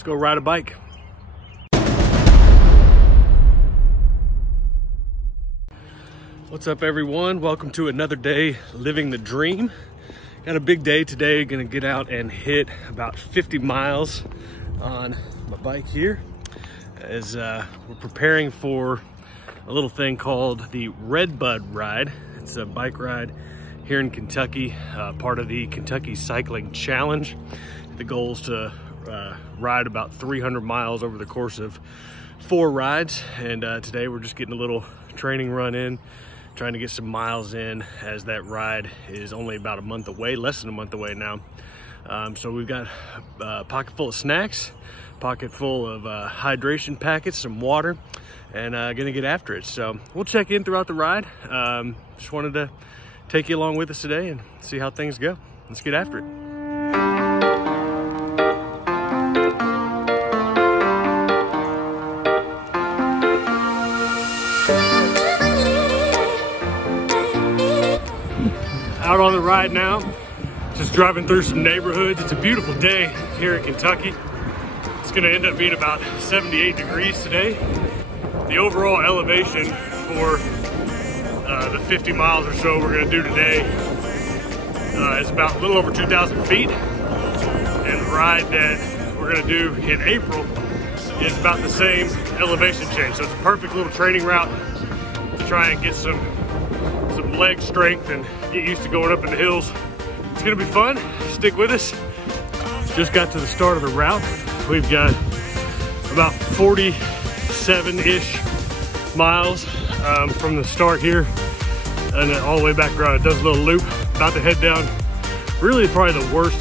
Let's go ride a bike. What's up everyone? Welcome to another day living the dream. Got a big day today. Gonna get out and hit about 50 miles on my bike here as we're preparing for a little thing called the RedBud Ride. It's a bike ride here in Kentucky, part of the Kentucky Cycling Challenge. The goal is to ride about 300 miles over the course of 4 rides, and today we're just getting a little training run in, trying to get some miles in, as that ride is only about a month away, less than a month away now. So we've got a pocket full of snacks, pocket full of hydration packets, some water, and gonna get after it. So we'll check in throughout the ride. Just wanted to take you along with us today and see how things go. Let's get after it. Out on the ride now, just driving through some neighborhoods. It's a beautiful day here in Kentucky. It's gonna end up being about 78 degrees today. The overall elevation for the 50 miles or so we're gonna do today is about a little over 2,000 feet. And the ride that we're gonna do in April is about the same elevation change. So it's a perfect little training route to try and get some leg strength and get used to going up in the hills. It's gonna be fun. Stick with us. Just got to the start of the route. We've got about 47-ish miles from the start here, and then all the way back around. It does a little loop. About to head down really probably the worst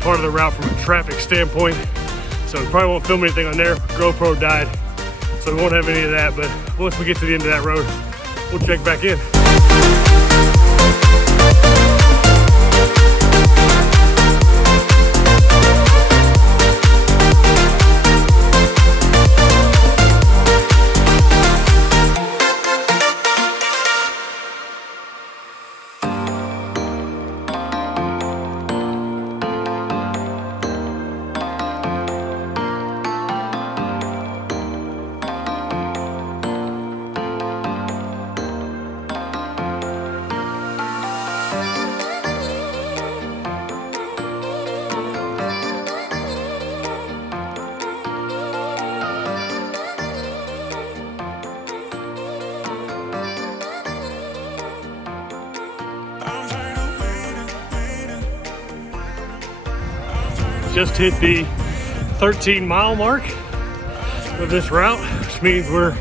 part of the route from a traffic standpoint. So we probably won't film anything on there. GoPro died, so we won't have any of that. But once we get to the end of that road, we'll check back in. Just hit the 13-mile mark of this route, which means we're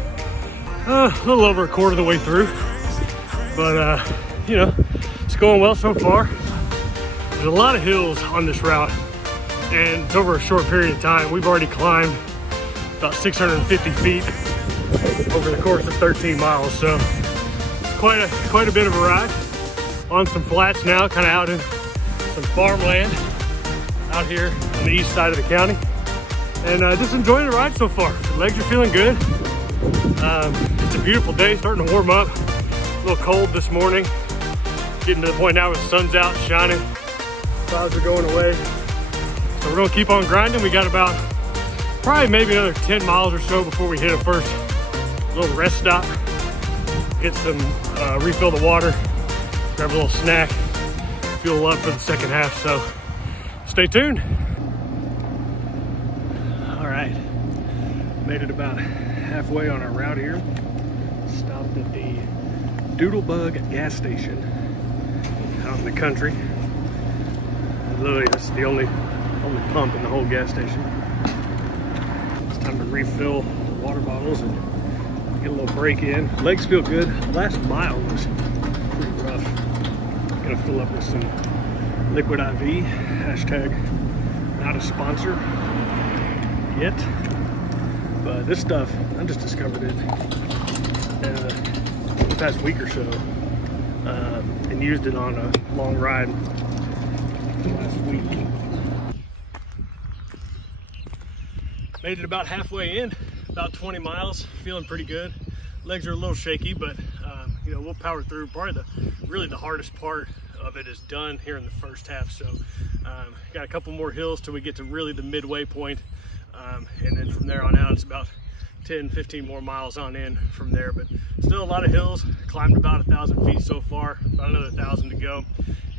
a little over a quarter of the way through. But you know, it's going well so far. There's a lot of hills on this route, and it's over a short period of time. We've already climbed about 650 feet over the course of 13 miles, so it's quite a bit of a ride. On some flats now, kind of out in some farmland out here on the east side of the county, and just enjoying the ride so far. The legs are feeling good. It's a beautiful day, starting to warm up. A little cold this morning, getting to the point now where the sun's out shining, clouds are going away. So we're gonna keep on grinding. We got about probably maybe another 10 miles or so before we hit a first little rest stop, get some refill the water, grab a little snack, fuel up for the second half. So stay tuned. All right, made it about halfway on our route here. Stopped at the Doodlebug gas station out in the country. Literally, that's the only pump in the whole gas station. It's time to refill the water bottles and get a little break in. Legs feel good. The last mile was pretty rough. Gonna fill up with some Liquid IV, hashtag not a sponsor yet, but this stuff, I just discovered it the past week or so, and used it on a long ride last week. Made it about halfway in, about 20 miles, feeling pretty good. Legs are a little shaky, but you know, we'll power through. Probably really the hardest part of it is done here in the first half. So got a couple more hills till we get to really the midway point. And then from there on out, it's about 10-15 more miles on in from there, but still a lot of hills. Climbed about 1,000 feet so far, about another 1,000 to go.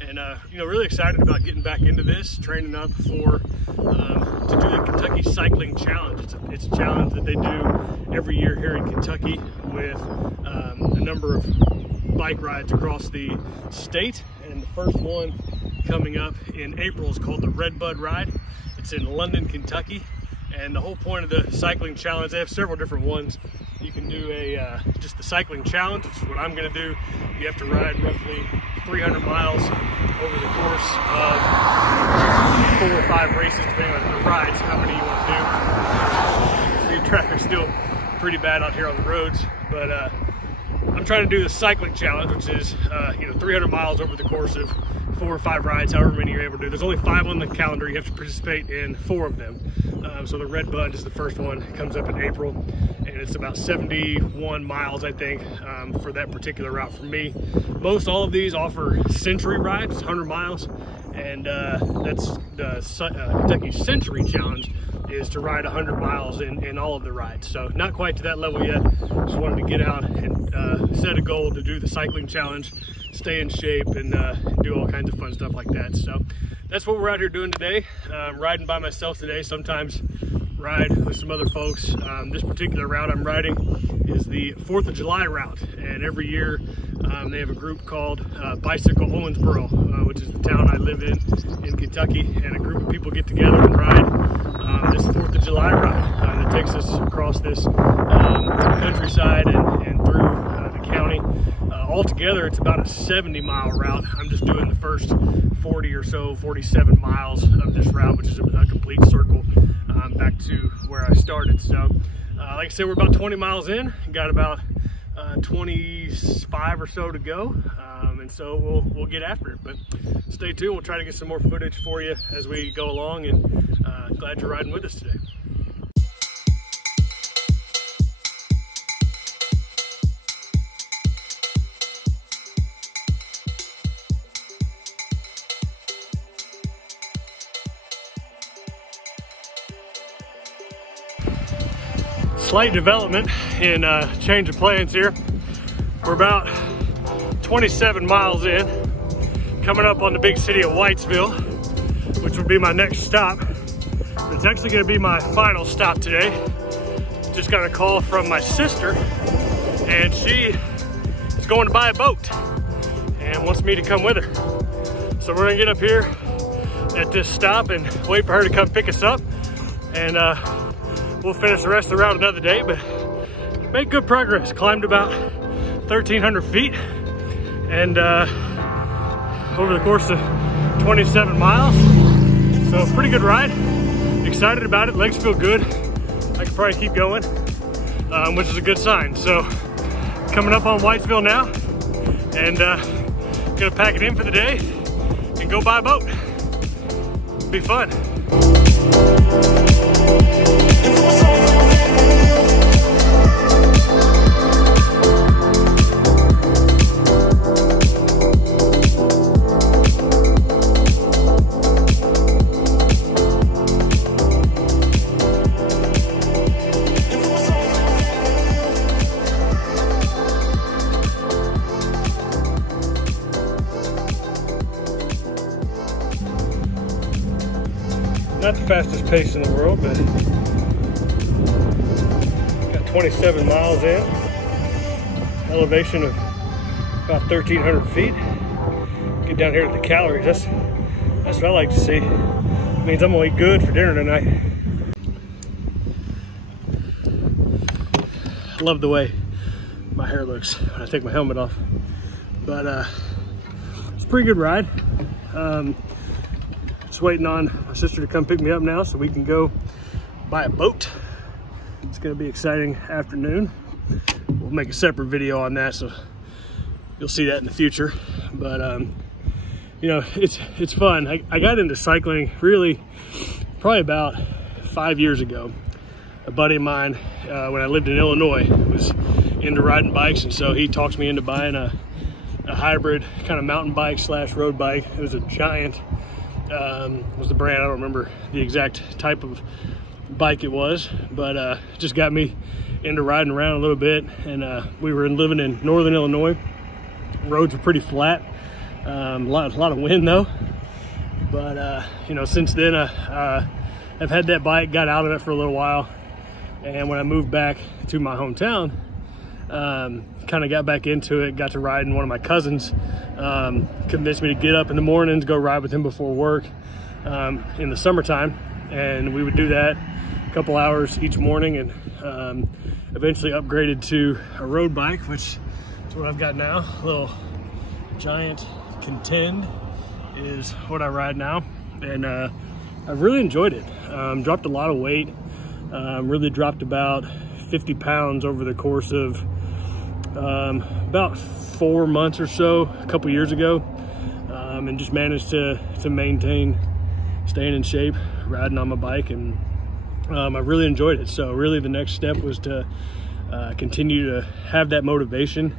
And you know, really excited about getting back into this, training up for to do the Kentucky Cycling Challenge. It's a challenge that they do every year here in Kentucky with a number of bike rides across the state. And the first one coming up in April is called the RedBud Ride. It's in London, Kentucky. And the whole point of the cycling challenge, they have several different ones. You can do just the cycling challenge, which is what I'm gonna do. You have to ride roughly 300 miles over the course of 4 or 5 races, depending on the rides, how many you want to do. The traffic's still pretty bad out here on the roads, but I'm trying to do the cycling challenge, which is you know, 300 miles over the course of 4 or 5 rides, however many you're able to do. There's only 5 on the calendar. You have to participate in 4 of them. So the RedBud is the first one. It comes up in April, and it's about 71 miles, I think, for that particular route for me. Most all of these offer century rides, 100 miles, and that's the Kentucky Century Challenge is to ride 100 miles in all of the rides. So not quite to that level yet. Just wanted to get out and set a goal to do the cycling challenge, stay in shape, and do all kinds of fun stuff like that. So that's what we're out here doing today. Riding by myself today, sometimes ride with some other folks. This particular route I'm riding is the 4th of July route, and every year they have a group called Bicycle Owensboro, which is the town I live in Kentucky, and a group of people get together and ride this 4th of July route that takes us across this countryside and through the county. Altogether, it's about a 70-mile route. I'm just doing the first 40 or so, 47 miles of this route, which is a complete circle back to where I started. So, like I said, we're about 20 miles in. Got about 25 or so to go, and so we'll get after it. But stay tuned. We'll try to get some more footage for you as we go along, and glad you're riding with us today. Slight development in change of plans here. We're about 27 miles in, coming up on the big city of Whitesville, which will be my next stop. But it's actually going to be my final stop today. Just got a call from my sister, and she is going to buy a boat and wants me to come with her. So we're going to get up here at this stop and wait for her to come pick us up, and we'll finish the rest of the route another day, but made good progress. Climbed about 1,300 feet, and over the course of 27 miles. So pretty good ride. Excited about it. Legs feel good. I could probably keep going, which is a good sign. So coming up on Whitesville now, and gonna pack it in for the day and go buy a boat. It'll be fun. Not the fastest pace in the world, but got 27 miles in, elevation of about 1,300 feet. Get down here to the calories. That's what I like to see. It means I'm gonna eat good for dinner tonight. I love the way my hair looks when I take my helmet off, but it's a pretty good ride. Just waiting on my sister to come pick me up now so we can go buy a boat. It's gonna be an exciting afternoon. We'll make a separate video on that, so you'll see that in the future. But you know, it's fun. I got into cycling really probably about 5 years ago. A buddy of mine, when I lived in Illinois, was into riding bikes, and so he talks me into buying a hybrid kind of mountain bike slash road bike. It was a Giant, was the brand. I don't remember the exact type of bike it was, but just got me into riding around a little bit. And we were living in northern Illinois. Roads were pretty flat, a lot of wind though. But you know, since then I've had that bike, got out of it for a little while, and when I moved back to my hometown, kind of got back into it, got to riding. One of my cousins convinced me to get up in the mornings, go ride with him before work in the summertime, and we would do that a couple hours each morning, and eventually upgraded to a road bike, which is what I've got now. A little Giant Contend is what I ride now, and I've really enjoyed it. Dropped a lot of weight, really dropped about 50 pounds over the course of about 4 months or so, a couple years ago, and just managed to maintain staying in shape, riding on my bike, and I really enjoyed it. So really the next step was to continue to have that motivation,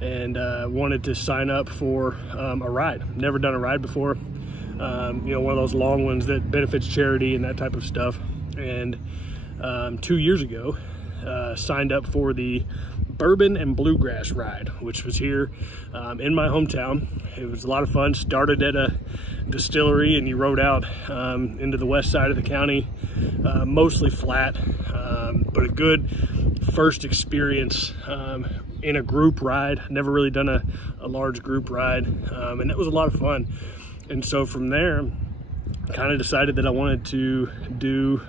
and wanted to sign up for a ride. Never done a ride before, you know, one of those long ones that benefits charity and that type of stuff. And 2 years ago, signed up for the Bourbon and Bluegrass Ride, which was here in my hometown. It was a lot of fun. Started at a distillery, and you rode out into the west side of the county, mostly flat, but a good first experience in a group ride. Never really done a large group ride, and that was a lot of fun. And so from there, kind of decided that I wanted to do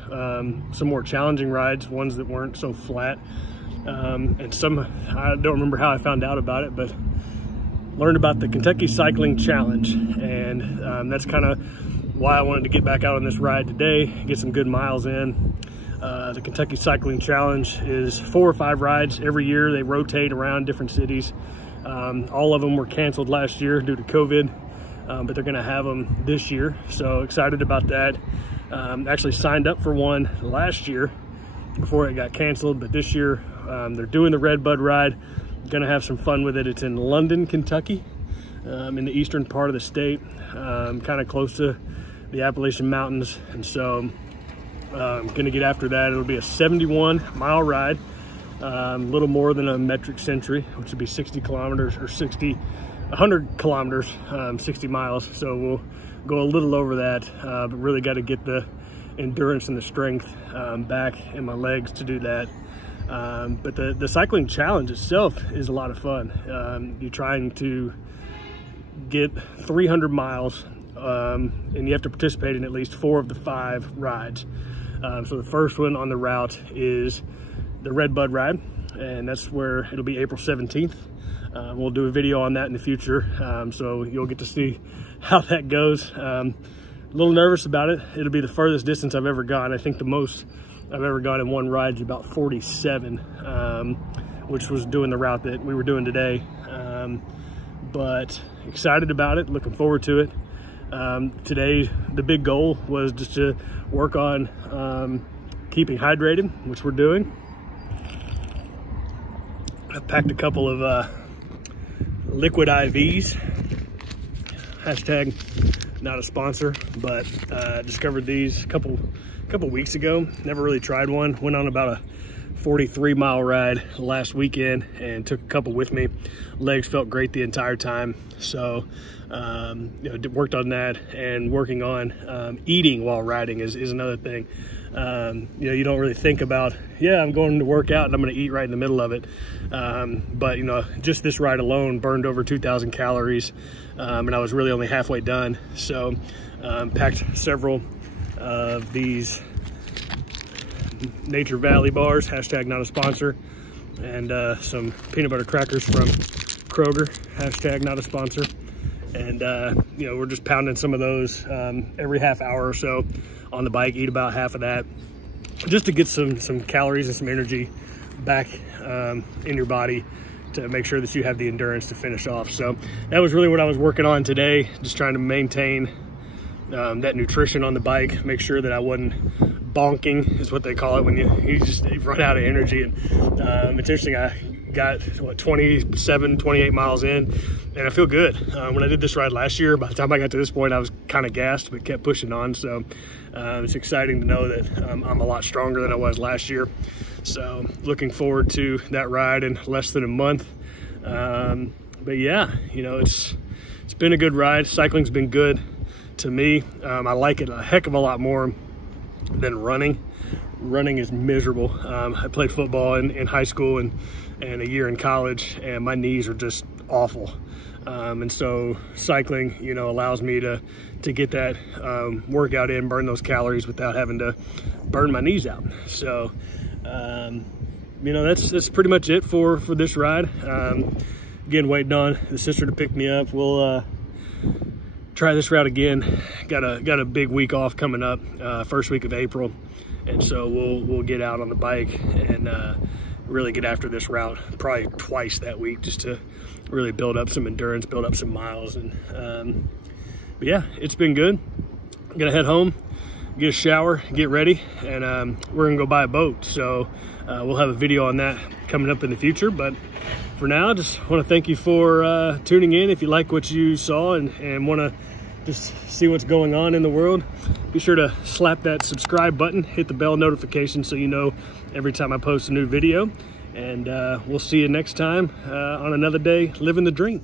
some more challenging rides, ones that weren't so flat. And some, I don't remember how I found out about it, but learned about the Kentucky Cycling Challenge. And that's kind of why I wanted to get back out on this ride today, get some good miles in. The Kentucky Cycling Challenge is 4 or 5 rides every year. They rotate around different cities. All of them were canceled last year due to COVID, but they're gonna have them this year. So excited about that. Actually signed up for one last year before it got canceled, but this year they're doing the RedBud Ride. Gonna have some fun with it. It's in London, Kentucky, in the eastern part of the state, kind of close to the Appalachian Mountains. And so I'm gonna get after that. It'll be a 71-mile ride, a little more than a metric century, which would be 60 kilometers or 100 kilometers, 60 miles. So we'll go a little over that, but really got to get the endurance and the strength back in my legs to do that. But the cycling challenge itself is a lot of fun. You're trying to get 300 miles, and you have to participate in at least 4 of the 5 rides. So the first one on the route is the RedBud Ride, and that's where it'll be April 17th. We'll do a video on that in the future, so you'll get to see how that goes. A little nervous about it. It'll be the furthest distance I've ever gone. I think the most I've ever gone in one ride is about 47, which was doing the route that we were doing today. But excited about it, looking forward to it. Today, the big goal was just to work on keeping hydrated, which we're doing. I packed a couple of liquid IVs. Hashtag not a sponsor, but discovered these a couple weeks ago. Never really tried one. Went on about a 43-mile ride last weekend and took a couple with me. Legs felt great the entire time. So you know, worked on that, and working on eating while riding is another thing. You know, you don't really think about, yeah, I'm going to work out and I'm going to eat right in the middle of it. But you know, just this ride alone burned over 2,000 calories, and I was really only halfway done. So packed several of these Nature Valley bars, hashtag not a sponsor, and some peanut butter crackers from Kroger, hashtag not a sponsor. And you know, we're just pounding some of those every half hour or so on the bike. Eat about half of that just to get some calories and some energy back in your body to make sure that you have the endurance to finish off. So that was really what I was working on today, just trying to maintain that nutrition on the bike, make sure that I wasn't bonking, is what they call it when you just run out of energy. And it's interesting, I got what, 27, 28 miles in, and I feel good. When I did this ride last year, by the time I got to this point, I was kind of gassed, but kept pushing on. So it's exciting to know that I'm a lot stronger than I was last year. So looking forward to that ride in less than a month. But yeah, you know, it's been a good ride. Cycling's been good to me. I like it a heck of a lot more than running. Running is miserable. I played football in high school and a year in college, and my knees are just awful. And so cycling, you know, allows me to get that workout in, burn those calories without having to burn my knees out. So, you know, that's pretty much it for this ride. Again, waiting on the sister to pick me up. We'll try this route again. Got a big week off coming up, first week of April, and so we'll get out on the bike and really get after this route probably twice that week, just to really build up some endurance, build up some miles. And but yeah, it's been good. I'm gonna head home, get a shower, get ready, and we're gonna go buy a boat. So we'll have a video on that coming up in the future. But for now, just want to thank you for tuning in. If you like what you saw and want to just see what's going on in the world, be sure to slap that subscribe button, hit the bell notification so you know every time I post a new video. And we'll see you next time on another day living the dream.